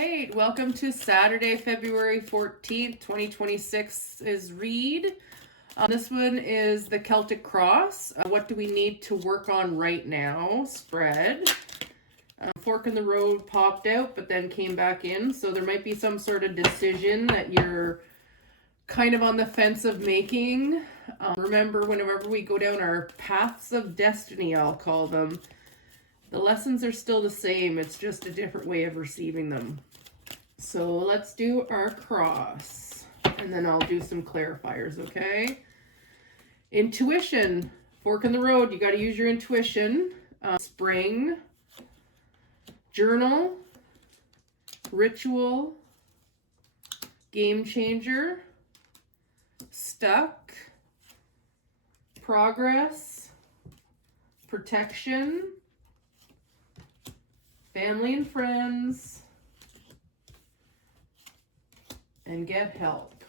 right, welcome to Saturday, February 14th, 2026's read. This one is the Celtic Cross. What do we need to work on right now? Spread. Fork in the road popped out, but then came back in. So there might be some sort of decision that you're kind of on the fence of making. Remember, whenever we go down our paths of destiny, I'll call them, the lessons are still the same. It's just a different way of receiving them. So let's do our cross, and then I'll do some clarifiers, okay? Intuition, fork in the road. You got to use your intuition. Spring, journal, ritual, game changer, stuck, progress, protection, family and friends, and get help.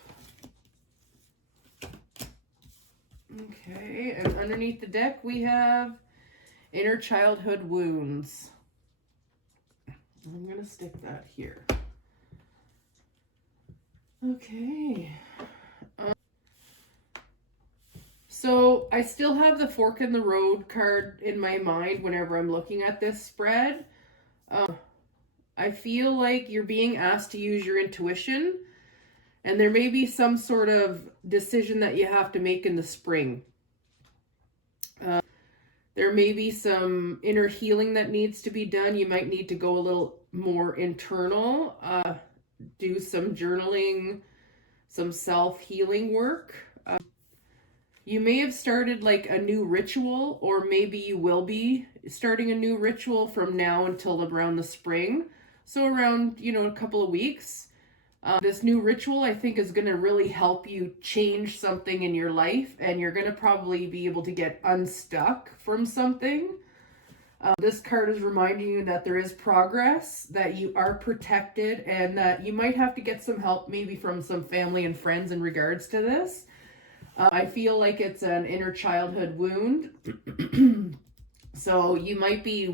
Okay, and underneath the deck we have inner childhood wounds. I'm going to stick that here. Okay. So I still have the fork in the road card in my mind whenever I'm looking at this spread. I feel like you're being asked to use your intuition, and there may be some sort of decision that you have to make in the spring. There may be some inner healing that needs to be done. You might need to go a little more internal, do some journaling, some self-healing work. You may have started like a new ritual, or maybe you will be starting a new ritual from now until around the spring. So around, a couple of weeks. This new ritual, I think, is going to really help you change something in your life, and you're going to probably be able to get unstuck from something. This card is reminding you that there is progress, that you are protected, and that you might have to get some help maybe from some family and friends in regards to this. I feel like it's an inner childhood wound. So you might need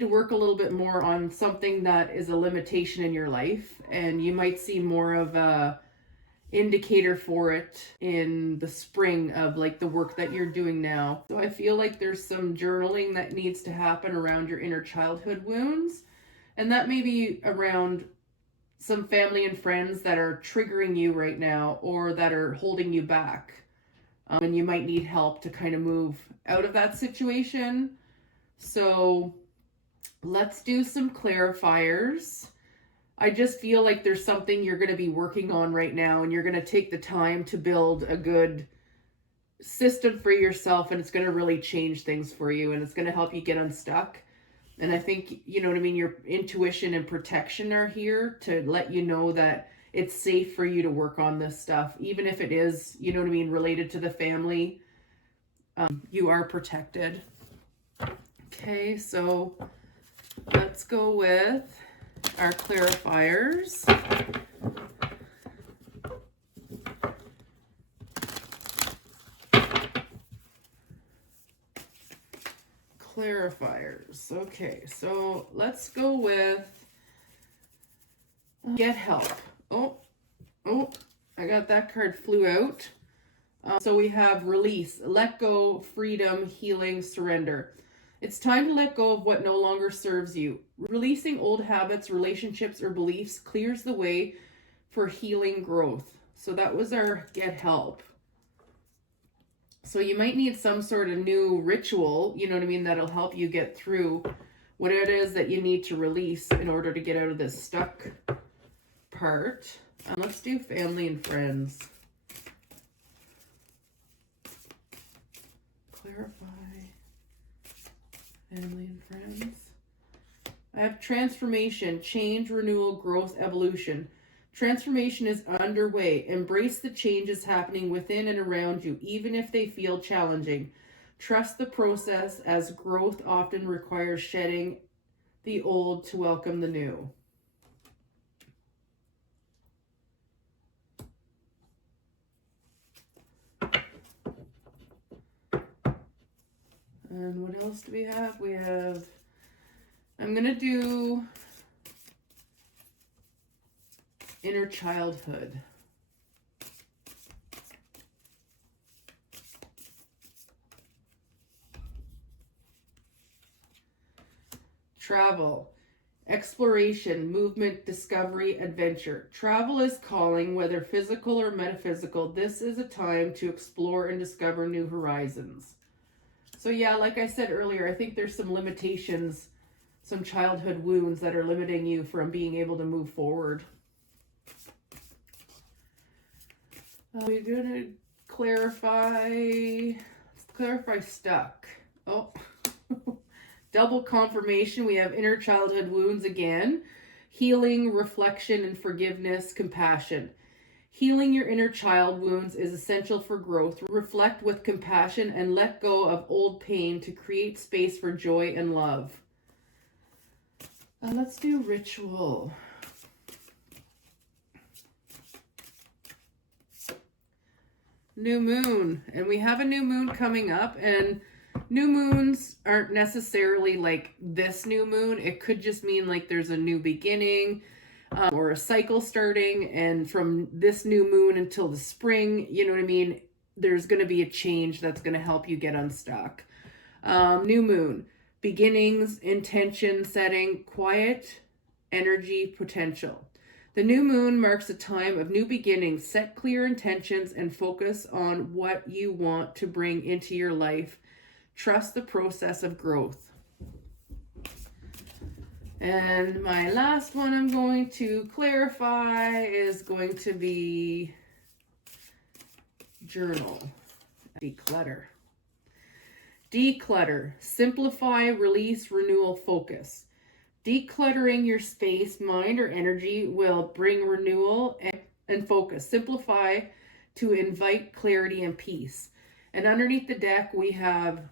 to work a little bit more on something that is a limitation in your life, and you might see more of a indicator for it in the spring of like the work that you're doing now. So I feel like there's some journaling that needs to happen around your inner childhood wounds, and that may be around some family and friends that are triggering you right now or that are holding you back. And you might need help to kind of move out of that situation. So let's do some clarifiers. I just feel like there's something you're going to be working on right now, and you're going to take the time to build a good system for yourself, and it's going to really change things for you, and it's going to help you get unstuck. And I think, your intuition and protection are here to let you know that it's safe for you to work on this stuff, even if it is, related to the family. You are protected. Okay, so let's go with our clarifiers. Clarifiers. Okay, so let's go with get help. Oh, I got that card flew out. So we have release, let go, freedom, healing, surrender. It's time to let go of what no longer serves you. Releasing old habits, relationships, or beliefs clears the way for healing growth. So that was our get help. So you might need some sort of new ritual, that'll help you get through what it is that you need to release in order to get out of this stuck part. Let's do family and friends. Clarify. Family and friends. I have transformation, change, renewal, growth, evolution. Transformation is underway. Embrace the changes happening within and around you, even if they feel challenging. Trust the process, as growth often requires shedding the old to welcome the new. And what else do we have? I'm going to do Inner childhood. Travel. Exploration, movement, discovery, adventure. Travel is calling, whether physical or metaphysical. This is a time to explore and discover new horizons. So yeah, like I said earlier, I think there's some limitations, some childhood wounds that are limiting you from being able to move forward. We're going to clarify stuck. Oh, double confirmation. We have inner childhood wounds again. Healing, reflection, and forgiveness, compassion. Healing your inner child wounds is essential for growth. Reflect with compassion and let go of old pain to create space for joy and love. Let's do ritual. New moon. And we have a new moon coming up, and new moons aren't necessarily like this new moon. It could just mean like there's a new beginning. Or a cycle starting, and from this new moon until the spring, you know what I mean, there's going to be a change that's going to help you get unstuck. New moon, beginnings, intention setting, quiet, energy, potential. The new moon marks a time of new beginnings. Set clear intentions and focus on what you want to bring into your life. Trust the process of growth. And my last one I'm going to clarify is going to be journal. Declutter. Declutter. Simplify, release, renewal, focus. Decluttering your space, mind, or energy will bring renewal and focus. Simplify to invite clarity and peace. And underneath the deck, we have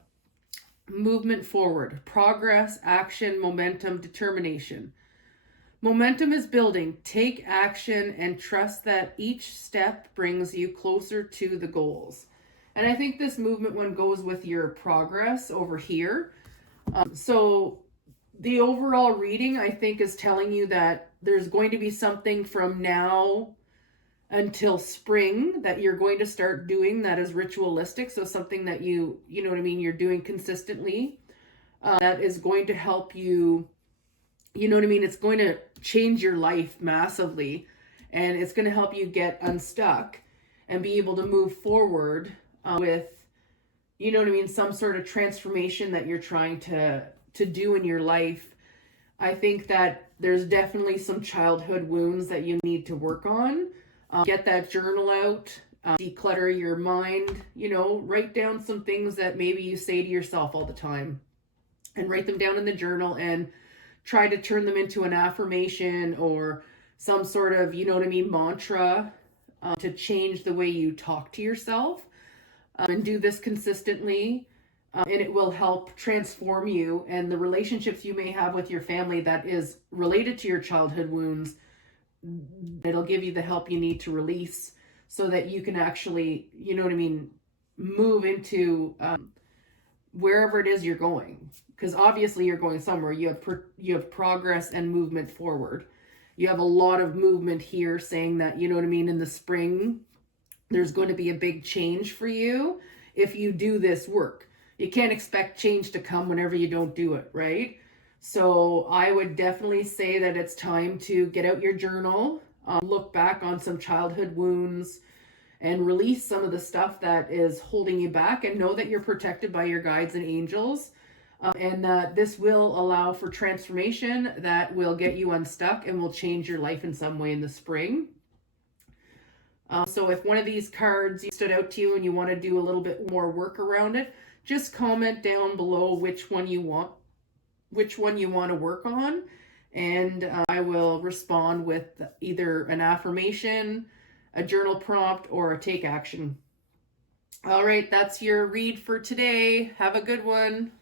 movement forward, progress, action, momentum, determination. Momentum is building. Take action and trust that each step brings you closer to the goals. And I think this movement one goes with your progress over here. So the overall reading, I think, is telling you that there's going to be something from now until spring that you're going to start doing that is ritualistic. So something that you know what I mean, you're doing consistently, that is going to help you, you know what I mean, it's going to change your life massively, and it's going to help you get unstuck and be able to move forward with, you know what I mean, some sort of transformation that you're trying to do in your life. I think that there's definitely some childhood wounds that you need to work on. Get that journal out, declutter your mind, you know, write down some things that maybe you say to yourself all the time, and write them down in the journal and try to turn them into an affirmation or some sort of, you know what I mean, mantra, to change the way you talk to yourself, and do this consistently. And it will help transform you and the relationships you may have with your family that is related to your childhood wounds. It'll give you the help you need to release so that you can actually, you know what I mean, move into wherever it is you're going. Because obviously you're going somewhere. You have progress and movement forward. You have a lot of movement here saying that, you know what I mean, in the spring, there's going to be a big change for you if you do this work. You can't expect change to come whenever you don't do it, right? So I would definitely say that it's time to get out your journal, look back on some childhood wounds, and release some of the stuff that is holding you back, and know that you're protected by your guides and angels, and that this will allow for transformation that will get you unstuck and will change your life in some way in the spring. So if one of these cards stood out to you and you want to do a little bit more work around it, just comment down below which one you want to work on, and I will respond with either an affirmation, a journal prompt, or a take action. All right, that's your read for today. Have a good one.